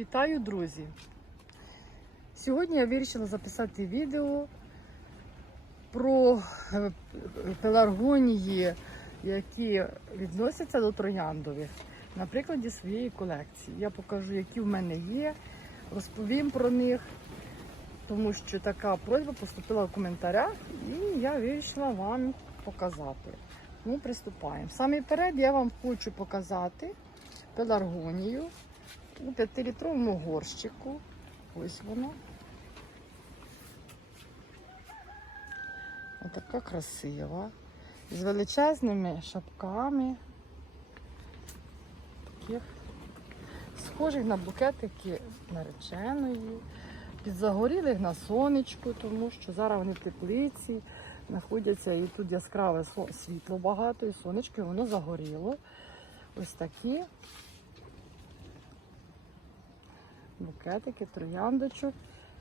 Вітаю, друзі! Сьогодні я вирішила записати відео про е, пеларгонії, які відносяться до трояндових, на прикладі своєї колекції. Я покажу, які в мене є, розповім про них, тому що така просьба поступила в коментарях, і я вирішила вам показати. Ну, приступаємо. Саме перед я вам хочу показати пеларгонію у 5-літровому горщику. Ось воно. Отака красива. З величезними шапками. Таких схожих на букетики нареченої. Підзагорілих на сонечку, тому що зараз вони в теплиці знаходяться і тут яскраве світло багато, і сонечко, і воно загоріло. Ось такі букетики, трояндочок.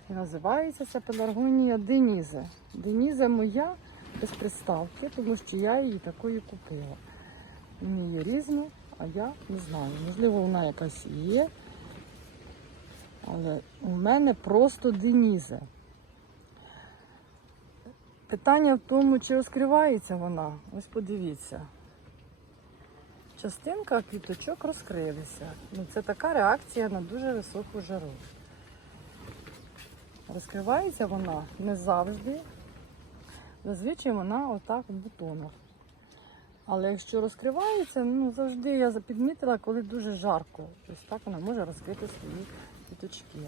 І називається ця пеларгонія Деніза. Деніза моя без приставки, тому що я її такою купила. Мені її різну, а я не знаю. Можливо, вона якась є. Але у мене просто Деніза. Питання в тому, чи розкривається вона. Ось подивіться. Частинка квіточок розкрилися. Ну, це така реакція на дуже високу жару. Розкривається вона не завжди. Зазвичай вона отак в бутонах. Але якщо розкривається, ну завжди я підмітила, коли дуже жарко. Ось так вона може розкрити свої квіточки.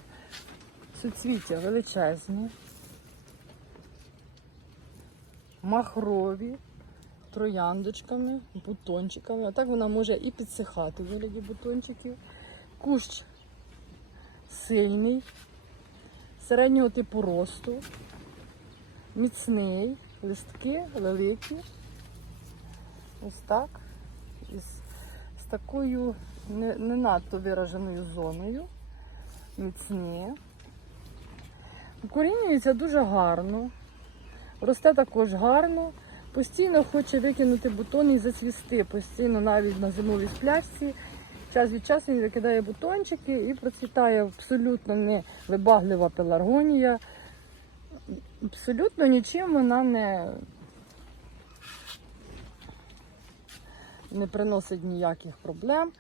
Суцвіття величезні, махрові, трояндочками, бутончиками. А так вона може і підсихати в вигляді бутончиків. Кущ сильний, середнього типу росту, міцний, листки великі. Ось так. Із, з такою не, не надто вираженою зоною. Міцні. Укорінюється дуже гарно. Росте також гарно. Постійно хоче викинути бутони і зацвісти. Постійно навіть на зимовій сплячці. Час від часу він викидає бутончики і процвітає абсолютно невибаглива пеларгонія. Абсолютно нічим вона не, не приносить ніяких проблем,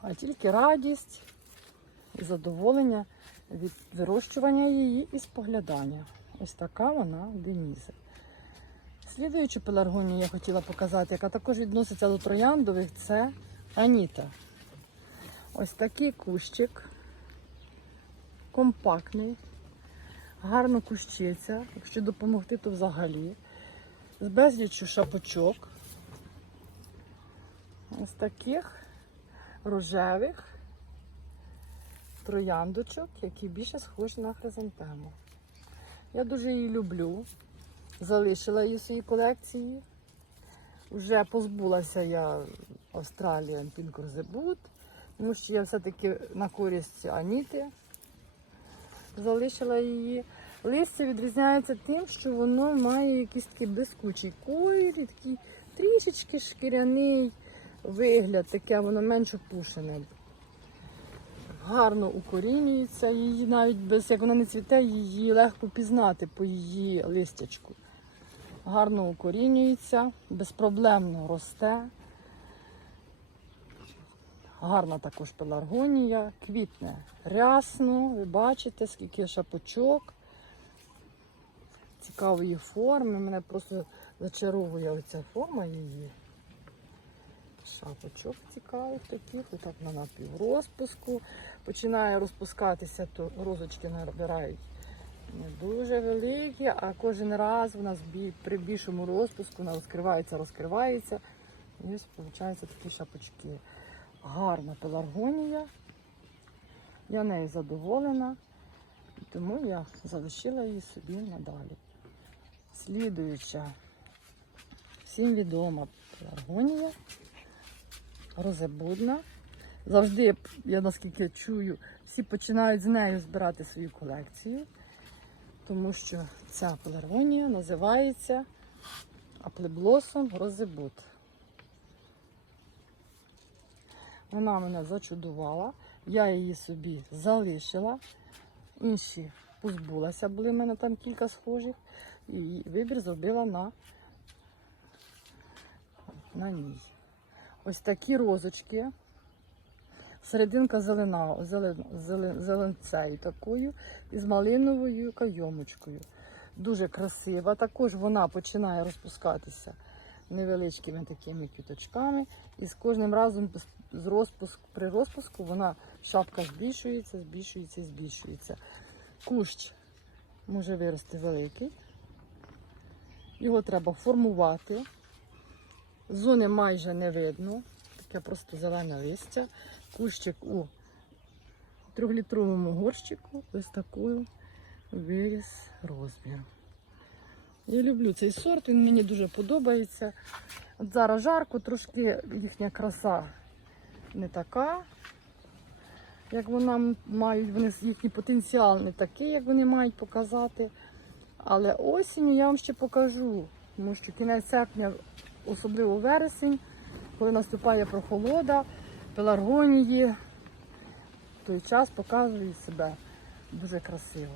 а тільки радість і задоволення від вирощування її і споглядання. Ось така вона Деніза. Слідуючу пеларгонію я хотіла показати, яка також відноситься до трояндових, це Аніта. Ось такий кущик, компактний, гарно кущиться, якщо допомогти, то взагалі. З безліччю шапочок. Ось таких рожевих трояндочок, які більше схожі на хризантему. Я дуже її люблю. Залишила її в своїй колекції. Вже позбулася я Australian Pink Rosebud, тому що я все-таки на користь Аніти залишила її. Листя відрізняється тим, що воно має якийсь такий блискучий колір, такий трішечки шкіряний вигляд, таке воно менш опушене. Гарно укорінюється, її навіть без як вона не цвіте, її легко пізнати по її листячку. Гарно укорінюється, безпроблемно росте. Гарна також пеларгонія, квітне рясно, ви бачите, скільки шапочок, цікавої форми. Мене просто зачаровує оця форма її. Шапочок цікавих таких, отак на напіврозпуску. Починає розпускатися, то розочки набирають не дуже великі, а кожен раз у нас при більшому розпуску вона розкривається, розкривається. І ось виходить такі шапочки. Гарна пеларгонія. Я нею задоволена, тому я залишила її собі надалі. Слідуюча, всім відома пеларгонія, розебудна. Завжди, я наскільки чую, всі починають з нею збирати свою колекцію, тому що ця пеларгонія називається Аплеблосом Розебуд. Вона мене зачудувала. Я її собі залишила. Інші позбулася, були в мене там кілька схожих. І вибір зробила на, на ній. Ось такі розочки. Серединка зелена, зелен, зелен, зеленцею такою і з малиновою кайомочкою. Дуже красива. Також вона починає розпускатися невеличкими такими квіточками. І з кожним разом з- розпуск, при розпуску вона шапка збільшується, збільшується збільшується. Кущ може вирости великий. Його треба формувати. Зони майже не видно. Таке просто зелене листя. Кущик у трьохлітровому горщику ось такою виріс розмір. Я люблю цей сорт, він мені дуже подобається. От зараз жарко, трошки їхня краса не така, як вона мають, вони їхній потенціал не такий, як вони мають показати. Але осінню я вам ще покажу, тому що кінець серпня, особливо вересень, коли наступає прохолода, пеларгонії, в той час показують себе дуже красиво.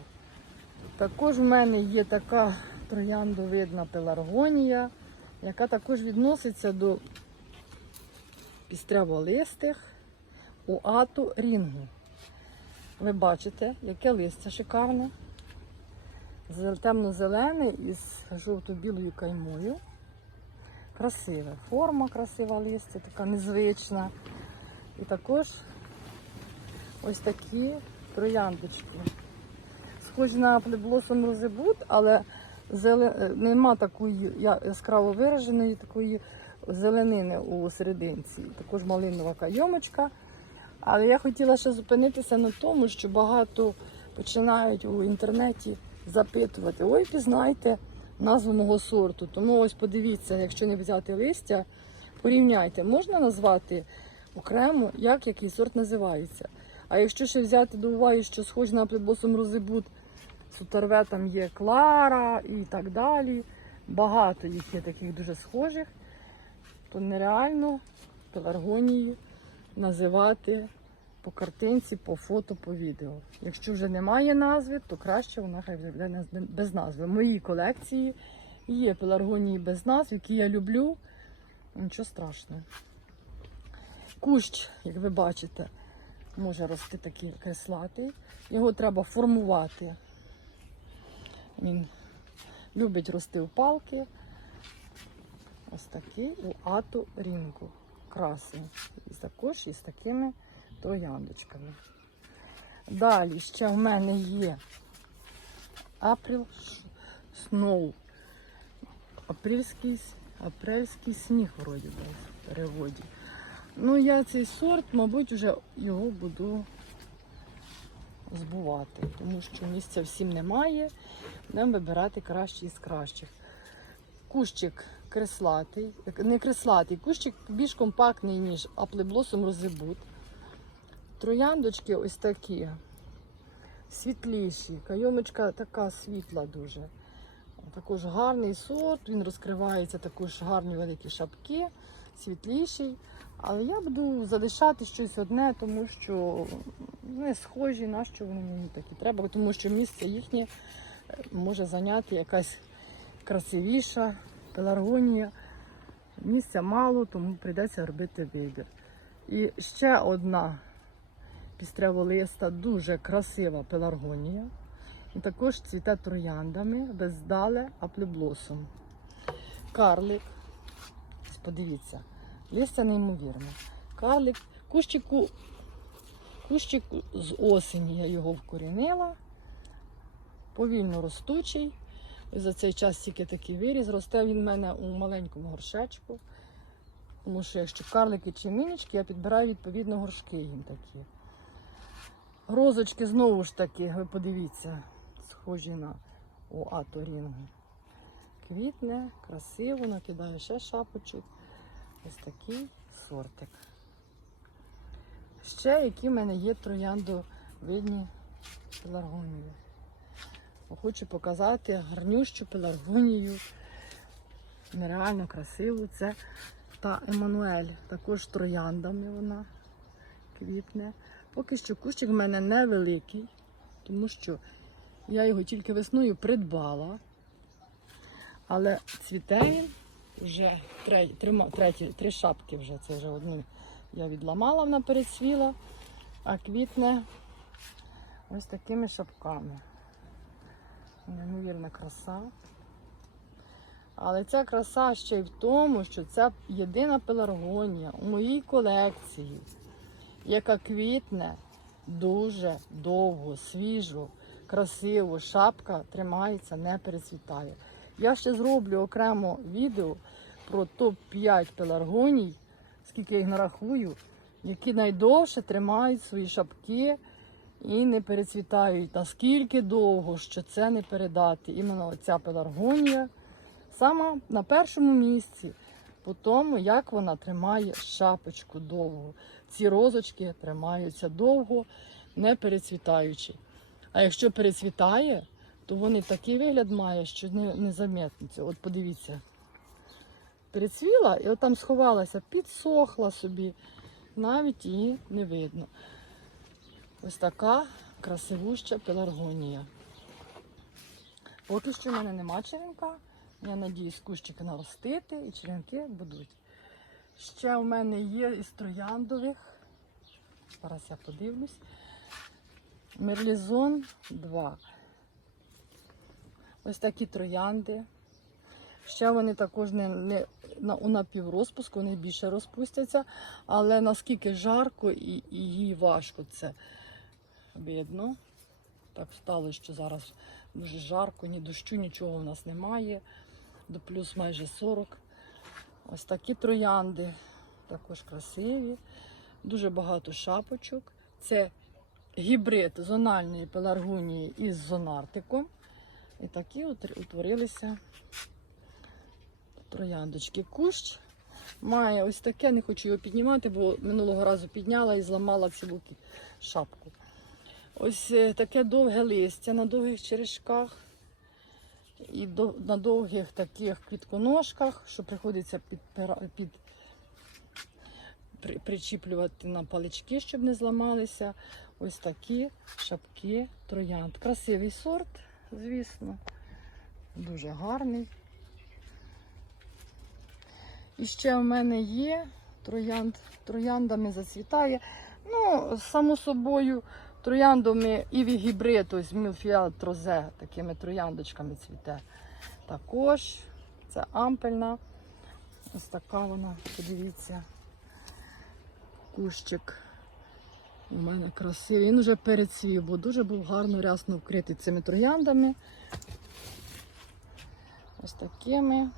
Також в мене є така трояндовидна пеларгонія, яка також відноситься до пістряволистих уату рінгу. Ви бачите, яке листя шикарне. Темно-зелене із жовто-білою каймою. Красиве. Форма красива листя, така незвична. І також ось такі трояндочки. Схожі на плеблосом розебут, але зеле... е, нема такої яскраво вираженої такої зеленини у серединці. Також малинова кайомочка. Але я хотіла ще зупинитися на тому, що багато починають у інтернеті запитувати: ой, пізнайте назву мого сорту. Тому ось подивіться, якщо не взяти листя, порівняйте, можна назвати окремо, як який сорт називається. А якщо ще взяти до уваги, що схожі на плебосом розибут, сутерве там є Клара і так далі. Багато їх є таких дуже схожих, то нереально пеларгонії називати по картинці, по фото, по відео. Якщо вже немає назви, то краще вона хай буде без назви. В моїй колекції є пеларгонії без назв, які я люблю. Нічого страшного. Кущ, як ви бачите, може рости такий креслатий. Його треба формувати. Він любить рости в палки. Ось такий у ату рінку. Красний. І також із такими трояндочками. Далі ще в мене є April Snow. Апрельський, апрельський сніг вроді в переводі. Ну, я цей сорт, мабуть, вже його буду збувати, тому що місця всім немає. Будемо вибирати кращий з кращих. Кущик креслатий, не креслатий, кущик більш компактний, ніж аплеблосом розибут. Трояндочки ось такі, світліші. Кайомочка така світла дуже. Також гарний сорт, він розкривається також гарні великі шапки, світліший. Але я буду залишати щось одне, тому що не схожі, на що вони мені такі треба, тому що місце їхнє е, може зайняти якась красивіша пеларгонія. Місця мало, тому прийдеться робити вибір. І ще одна пістряволиста, дуже красива пеларгонія. І також цвіте трояндами, бездале аплеблосом. Карлик. Ось Подивіться, листя неймовірне. Карлик, кущику, кущику з осені я його вкорінила. Повільно ростучий. І за цей час тільки такий виріс. Росте він в мене у маленькому горшечку. Тому що якщо карлики чи мінічки, я підбираю відповідно горшки їм такі. Розочки знову ж таки, ви подивіться, схожі на Оаторінгу. Квітне, красиво, накидає ще шапочок. Ось такий сортик. Ще які в мене є трояндовидні пеларгонії. Хочу показати гарнющу пеларгонію. Нереально красиву. Це та Еммануель. Також трояндами вона квітне. Поки що кущик в мене невеликий, тому що я його тільки весною придбала. Але цвіте він вже третій, трима- треті, три шапки вже. Це вже одну я відламала, вона перецвіла, а квітне ось такими шапками. Неймовірна краса. Але ця краса ще й в тому, що це єдина пеларгонія у моїй колекції, яка квітне дуже довго, свіжо, красиво, шапка тримається, не перецвітає. Я ще зроблю окремо відео про топ-5 пеларгоній, скільки я їх нарахую, які найдовше тримають свої шапки і не перецвітають. Наскільки довго, що це не передати. Іменно ця пеларгонія сама на першому місці по тому, як вона тримає шапочку довго. Ці розочки тримаються довго, не перецвітаючи. А якщо перецвітає, то вони такий вигляд має, що не, не замітиться. От подивіться. Перецвіла і от там сховалася, підсохла собі, навіть її не видно. Ось така красивуща пеларгонія. Поки що в мене нема черенка. Я надіюсь, кущики наростити і черенки будуть. Ще в мене є із трояндових. Зараз я подивлюсь. Мерлізон 2. Ось такі троянди. Ще вони також не, не на, у напіврозпуску, вони більше розпустяться, але наскільки жарко і, і їй важко це видно. Так стало, що зараз дуже жарко, ні дощу, нічого в нас немає. До плюс майже 40. Ось такі троянди, також красиві. Дуже багато шапочок. Це гібрид зональної пеларгонії із зонартиком. І такі утворилися трояндочки. Кущ має ось таке, не хочу його піднімати, бо минулого разу підняла і зламала цілу шапку. Ось е, таке довге листя на довгих черешках і на довгих таких квітконожках, що приходиться підпира- під, при- причіплювати на палички, щоб не зламалися. Ось такі шапки троянд. Красивий сорт, звісно, дуже гарний. І ще в мене є троянд, трояндами зацвітає. Ну, само собою, трояндами і гібрид, ось Мілфіал Трозе, такими трояндочками цвіте. Також це ампельна. Ось така вона, подивіться. Кущик. У мене красивий. Він вже перецвів, бо дуже був гарно рясно вкритий цими трояндами. Ось такими.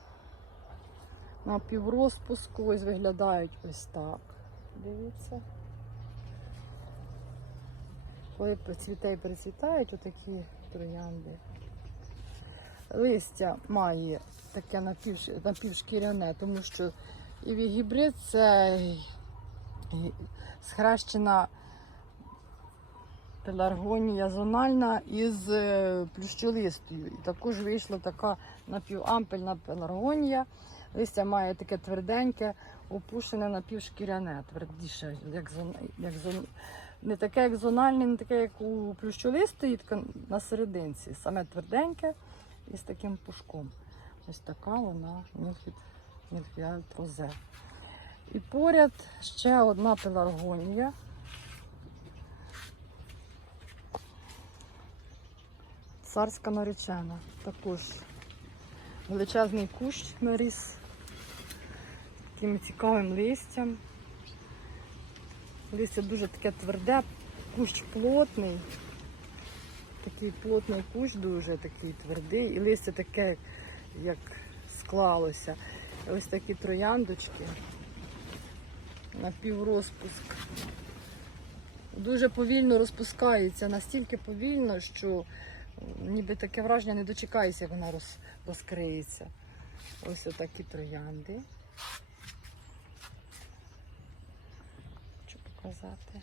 На піврозпуску ось виглядають ось так. Дивіться. Коли процвіте і перецвітають отакі троянди. Листя має таке напівш- напівшкіряне, тому що і гібрид це гі- схрещена пеларгонія зональна із е, плющолистою. І також вийшла така напівампельна пеларгонія. Листя має таке тверденьке, опушене напівшкіряне, твердіше, як зон, як зон, не таке, як зональне, не таке, як у плющолистої, таке на серединці. Саме тверденьке і з таким пушком. Ось така вона мілфід. І поряд ще одна пеларгонія. Царська наречена. Також величезний кущ наріс таким цікавим листям. Листя дуже таке тверде, кущ плотний. Такий плотний кущ дуже такий твердий. І листя таке, як склалося. Ось такі трояндочки на піврозпуск. Дуже повільно розпускається, настільки повільно, що ніби таке враження не дочекаєшся, як вона роз, розкриється. Ось отакі троянди. Хочу показати.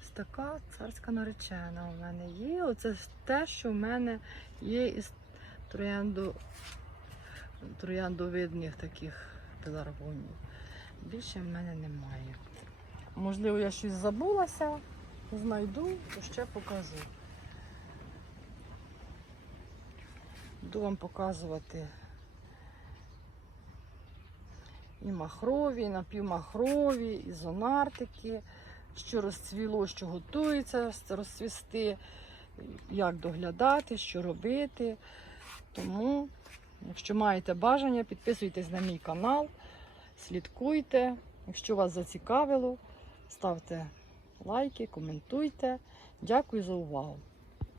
Ось така царська наречена у мене є. Оце те, що в мене є із троянду трояндовидних таких пеларгоній. Більше в мене немає. Можливо, я щось забулася, знайду, то ще покажу. Буду вам показувати і махрові, і напівмахрові, і зонартики, що розцвіло, що готується розцвісти, як доглядати, що робити. Тому, якщо маєте бажання, підписуйтесь на мій канал, слідкуйте. Якщо вас зацікавило, ставте лайки, коментуйте. Дякую за увагу.